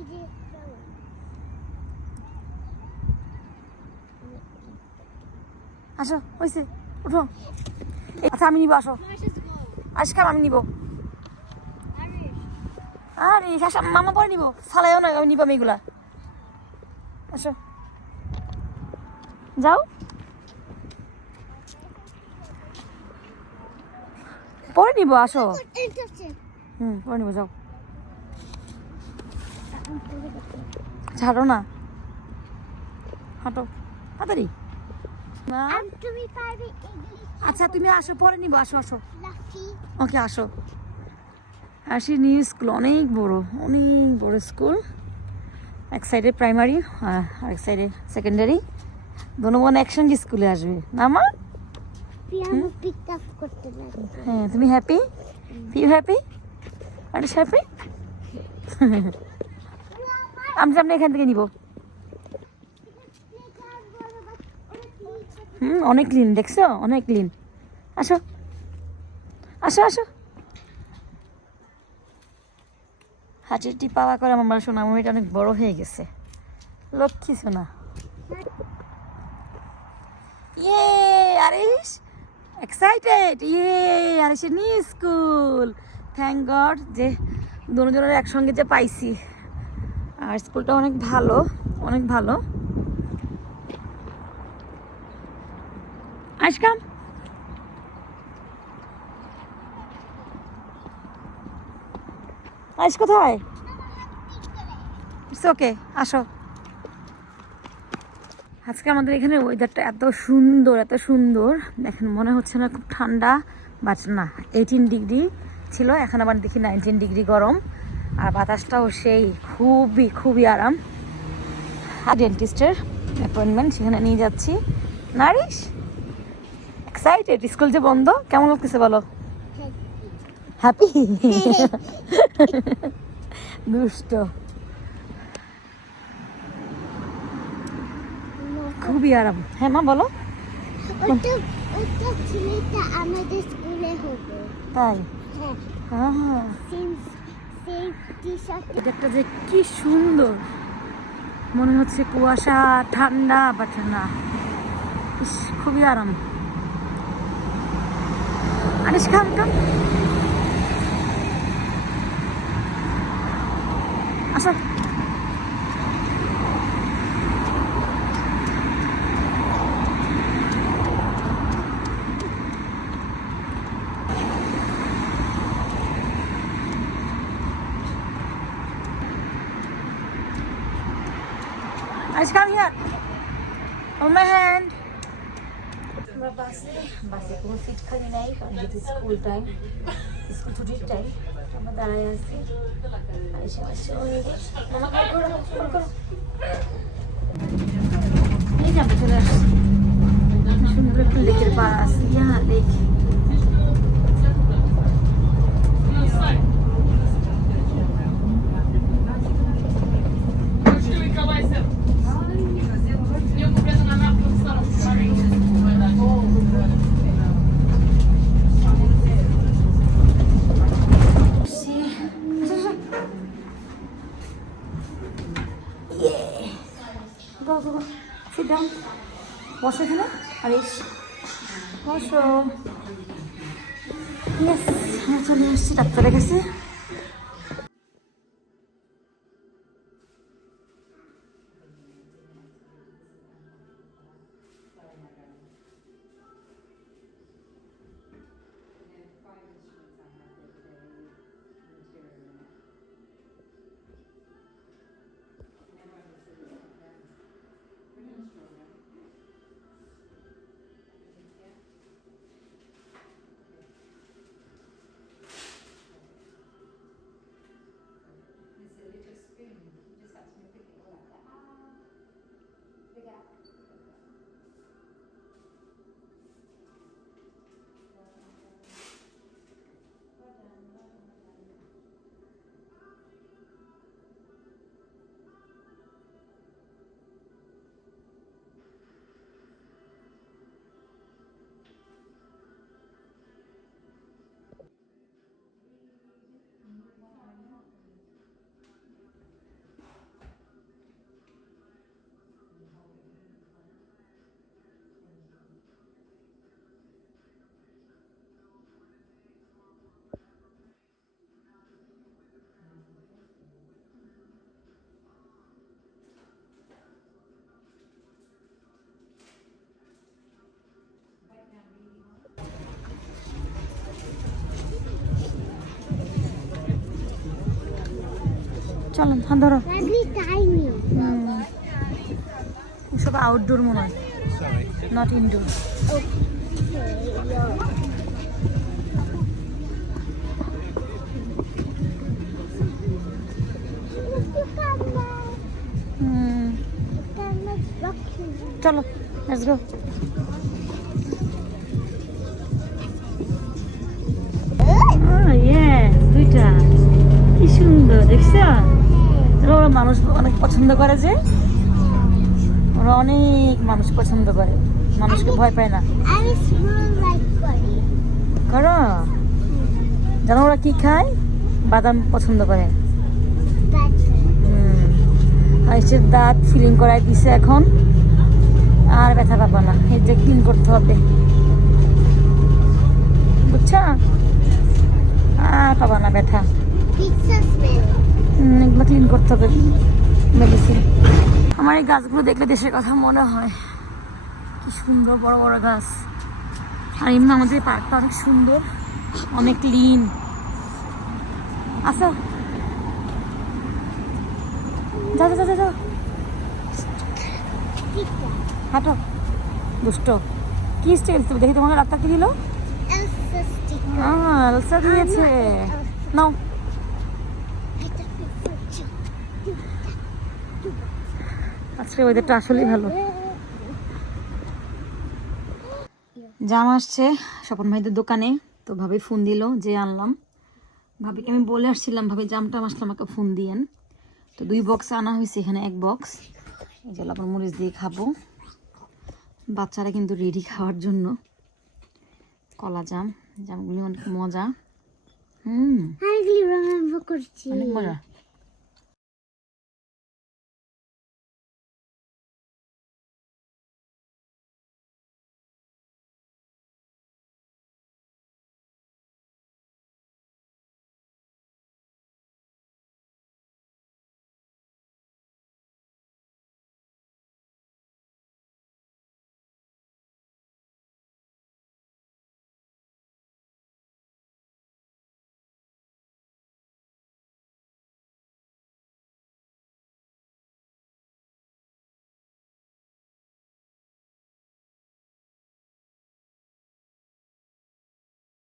It is flower. আসো হয়েছে উঠো আচ্ছা আমি নিবো আসো আজকাল আমি নিবো. আরে মামা পরে নিবো সালাইও না আমি নিবো আমি এগুলা আসো যাও পরে নিবো আসো. হুম পরে নিবো যাও ছাড়ো না। হাঁটো তাড়াতাড়ি. আচ্ছা তুমি আসো পরে নিবো আসো আসো। ওকে আসো। আসি নিউ স্কুল অনেক বড় অনেক বড় স্কুল। এক সাইডে প্রাইমারি আর এক সাইডে সেকেন্ডারি। দোনোবান একসঙ্গে স্কুলে আসবে। না মা? পিয়ানো পিক আপ করতে লাগে হ্যাঁ তুমি হ্যাপি ইউ হ্যাপি আর হ্যাপি আমি সামনে এখান থেকে নিব। হুম, অনেক ক্লিন দেখছ? অনেক ক্লিন আসো। আসো আসো। হাঁচিটি পাওয়া করে আমার সোনামণিটা অনেক বড় হয়ে গেছে। লক্ষ্মী সোনা। ইয়ে আরিস এক্সাইটেড ইয়ে আরিসের নিউ স্কুল থ্যাংক গড যে দুজনের একসঙ্গে যে পাইছি। আর স্কুলটা অনেক ভালো অনেক ভালো। আজকাম আজ কোথায়? ওকে আসো। আজকে আমাদের এখানে ওয়েদারটা এত সুন্দর এত সুন্দর। দেখেন, মনে হচ্ছে না খুব ঠান্ডা বাট না এইটিন ডিগ্রি ছিল এখন আবার দেখি নাইনটিন ডিগ্রি গরম আর বাতাসটাও সেই খুবই খুবই আরাম। আর ডেন্টিস্টের অ্যাপয়েন্টমেন্ট সেখানে নিয়ে যাচ্ছি। নারিশ এক্সাইটেড স্কুল যে বন্ধ কেমন লাগতেছে বলো? হ্যাপি দুষ্ট। খুবই আরাম। হ্যাঁ মা বলো। আমাদের স্কুলে হবে তাই? এটা যে কি সুন্দর। মনে হচ্ছে কুয়াশা ঠান্ডা না। ইস, খুবই আরাম। আনিস খাম খাম আসো। Anis, come here. Hold my hand. আমরা বাসে বাসে কোনো সিট খালি নাই কারণ যেহেতু স্কুল টাইম স্কুল ছুটির টাইম আমরা দাঁড়ায় আছি এসে ওই মামা কল করো করো এই যাব চলে আসছি সুন্দর একটা লেকের পাড় আছে ইয়া লেক আসছি Sit down. বসো এখানে। আর এস বসো। চলে এসেছি ডাক্তারের কাছে। চলো ধরো। সব আউটডোর মনে হয়। নট ইনডোর চলো লেটস গো দুইটা। কি সুন্দর দেখছ? ওরা মানুষ অনেক পছন্দ করে যে? ওরা অনেক মানুষ পছন্দ করে। মানুষকে ভয় পায় না। করো। জানো ওরা কি খায়? বাদাম পছন্দ করে। That's হুম। আর সে দাঁত ফিলিং করাই দিছে এখন। আর ব্যথা পাবো না। এই যে ক্লিন করতে হবে। বুঝছ? আর পাবো না ব্যথা। এগুলো ক্লিন করতে হবে মেডিসিন আমার এই গাছগুলো দেখলে দেশের কথা মনে হয়। কি সুন্দর বড় বড় গাছ। আর এমনি আমাদের এই পার্কটা অনেক সুন্দর অনেক ক্লিন আসো যাও যাও যাও Pizza. হাঁটো। দুষ্ট। কি স্টাইল তুমি? দেখি তোমাকে ডাক্তার কি দিল? দিয়েছে। নাও। আজকে ওয়েদারটা আসলেই ভালো। জাম আসছে স্বপন ভাইদের দোকানে তো ভাবি ফোন দিল যে আনলাম। ভাবিকে আমি বলে আসছিলাম ভাবি জামটা আসলে আমাকে ফোন দিয়েন। তো দুই বক্স আনা হয়েছে এখানে এক বক্স এই যে লবণ মরিচ দিয়ে খাব। বাচ্চারা কিন্তু রেডি খাওয়ার জন্য। কলা জাম জামগুলি অনেক মজা। হুম। অনেক মজা।